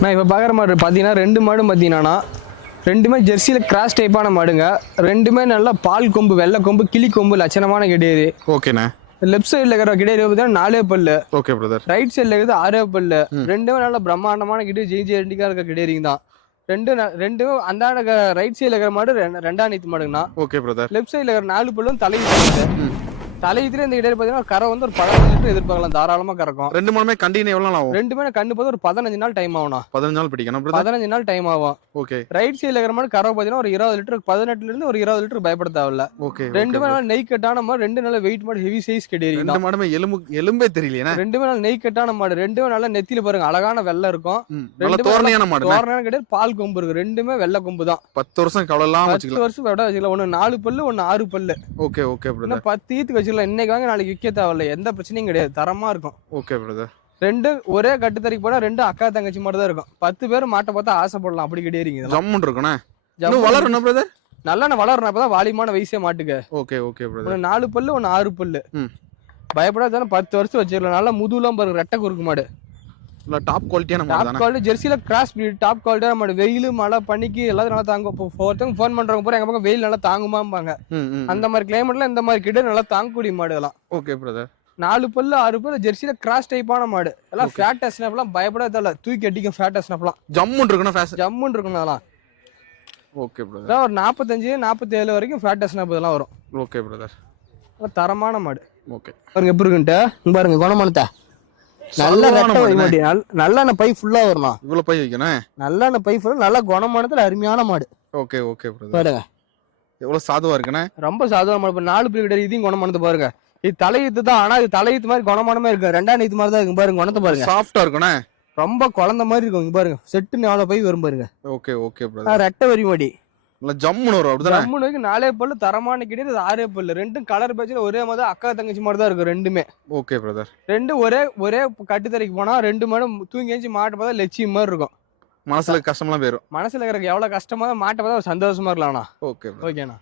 நான் இப்போ பார்க்குற மாடு பார்த்தீங்கன்னா ரெண்டு மாடும் பார்த்தீங்கன்னா ரெண்டுமே ஜெர்சியில் கிராஸ் டைப்பான மாடுங்க. ரெண்டுமே நல்லா பால் கொம்பு வெள்ளை கொம்பு கிளி கொம்பு லட்சணமான கிடையாது. ஓகேண்ணே. லெஃப்ட் சைடில் இருக்கிற கிடையாது பார்த்தீங்கன்னா நாலே பல்லு. ஓகே பிரதர் ரைட் சைடில் இருக்கிறது ஆறே பல்லு. ரெண்டுமே நல்ல பிரம்மாண்டமான கிட்ட ஜெய் ஜெயண்டிக்காக இருக்க கிடையாதுங்க தான். ரெண்டு ரெண்டும் அந்தாண்ட ரைட் சைடில் இருக்கிற மாடு ரெண்டு- ரெண்டாம் நீத்து மாடுங்கண்ணா. ஓகே பிரதர் லெஃப்ட் சைடில் இருக்கிற நாலு பல்லும் தலையீத்து தலையீத்துல இந்த இடையில பார்த்தீங்கன்னா கரை வந்து ஒரு பதினஞ்சு லிட்டர் எதிர்பார்க்கலாம். தாராளமாக கறக்கும். ரெண்டு மூணுமே கண்டினியூ எவ்வளோ நாள் ஆகும்? ரெண்டுமே கண்ணு பார்த்து ஒரு பதினஞ்சு நாள் டைம் ஆகும்ண்ணா. பதினஞ்சு நாள் பிடிக்கணும் பதினஞ்சு நாள் டைம் ஆகும். ஓகே. ரைட் சைடில் இருக்கிற மாதிரி கறவை பார்த்தீங்கன்னா ஒரு இருபது லிட்டர் பதினெட்டுல இருந்து ஒரு இருபது லிட்டர் பயப்பட தேவையில்ல ஓகே ரெண்டுமே நல்ல நெய் கட்டான மாதிரி ரெண்டு நல்ல வெயிட் மாடு ஹெவி சைஸ் கிடையாது ரெண்டு மாடுமே எலும்பு எலும்பே தெரியலையே ரெண்டுமே நல்ல நெய் கட்டான மாடு. ரெண்டுமே நல்ல நெத்தியில பாருங்க அழகான வெள்ளை இருக்கும். தோரணையான மாடு தோரணம் கிடையாது பால் கொம்பு இருக்கு. ரெண்டுமே வெள்ளை கொம்பு தான். பத்து வருஷம் கவலைலாம் பத்து வச்சுக்கலாம். வருஷம் விட வச்சுக்கலாம். ஒண்ணு நாலு பல்லு ஒண்ணு ஆறு பல்லு. ஓகே ஓகே பத்து ஈத்துக்கு வச்சுக்கலாம். இன்னைக்கு வாங்க நாளைக்கு விற்க தேவையில்ல. எந்த பிரச்சனையும் கிடையாது. தரமா இருக்கும். ஓகே பிரதர் ரெண்டு ஒரே கட்டுத்தறிக்கு போனா ரெண்டு அக்கா தங்கச்சி மட்டும் தான் இருக்கும். பத்து பேர் மாட்டை பார்த்தா ஆசைப்படலாம். அப்படி கிடையாது. ஜம்முன் இன்னும் வளரணும் பிரதர் நல்லா வளரணும். அப்பதான் வாலிமான வயசே மாட்டுக்கு. ஓகே ஓகே பிரதர் நாலு பல்லு ஒன்று ஆறு பல்லு. ம். பயப்படாதானே பத்து வருஷம் வச்சிடலாம் நல்லா முதுகுலாம் பாருங்க. ரெட்டை குறுக்கு மாடு. இல்ல டாப் குவாலிட்டியான மாடு டாப் குவாலிட்டி ஜெர்சியில் கிராஸ் பிரீட் டாப் குவாலிட்டியான மாடு வெயில் மழை பனிக்கு எல்லாத்தையும் நல்லா தாங்கும். இப்போ ஒருத்தவங்க ஃபோன் பண்றவங்க பூரா எங்க பக்கம் வெயில் நல்லா தாங்குமாம்பாங்க. அந்த மாதிரி கிளைமேட்ல இந்த மாதிரி கிட்ட நல்லா தாங்கக்கூடிய மாடு இதெல்லாம் ஓகே பிரதர் நாலு பல்லு ஆறு பல்லு ஜெர்சியில கிராஸ் டைப்பான மாடு. எல்லாம் ஃபேட் ஸ்னாப்லாம் பயப்படாத தேவையில்ல. தூக்கி அடிக்கும் ஃபேட் ஸ்னாப்லாம் ஜம்முன் இருக்கணும் ஃபேஷன் ஜம்முன்னு இருக்கும் அதெல்லாம். ஓகே பிரதர் ஒரு நாற்பத்தஞ்சு நாற்பத்தேழு வரைக்கும் ஃபேட் ஸ்னாப் இதெல்லாம் வரும். ஓகே பிரதர் தரமான மாடு. ஓகே பாருங்க எப்படி இருக்குன்ட்டு. பாருங்க குணமானத்த. நல்ல மாடுண்ணே. வைமாடி நல்லெண்ணெய் பை ஃபுல்லா வருமா இவ்வளவு பை வைக்கணும்? நல்லெண்ணெய் பை ஃபுல்லா நல்ல குணமானத்துல அருமையான மாடு. ஓகே ஓகே பாருங்க. எவ்வளவு சாதுவா இருக்குண்ணே? ரொம்ப சாதாரண மாடு. இப்ப நாலு பிள்ளை கிடையாது இதையும் குணமானது பாருங்க. இது தலையீத்து தான் ஆனா இது தலையீத்து மாதிரி குணமானமே இருக்கு. ரெண்டாம் நீத்து மாதிரி தான் இருக்கு. பாருங்க குணத்தை பாருங்க. சாஃப்டா இருக்குண்ணே? ரொம்ப குழந்த மாதிரி இருக்கும். பாருங்க செட்டு நாலு பை வரும் பாருங்க. ஓகே ஓகே ரெட்டை வரி மாடி. நல்ல ஜம்முன்னு வரும் அப்படிதானே ஜம்முன்னு வரைக்கும் நாலே பல்லு தரமான கிடையாது ஆறே பல்லு ரெண்டும் கலர் பேச்சில் ஒரே மாதிரி அக்கா தங்கச்சி மாதிரி தான் இருக்கு ரெண்டுமே. ஓகே பிரதர் ரெண்டு ஒரே ஒரே கட்டுத்தரைக்கு போனா ரெண்டு மாடு தூங்கி எழுந்து மாட்டை பார்த்தா லட்சியம் மாதிரி இருக்கும். மனசுல கஷ்டம்லாம் போயிரும். மனசுல இருக்கிற எவ்வளவு கஷ்டமா மாட்டை பார்த்தா சந்தோஷமா இருக்கலாம்ண்ணா. ஓகே ஓகேண்ணா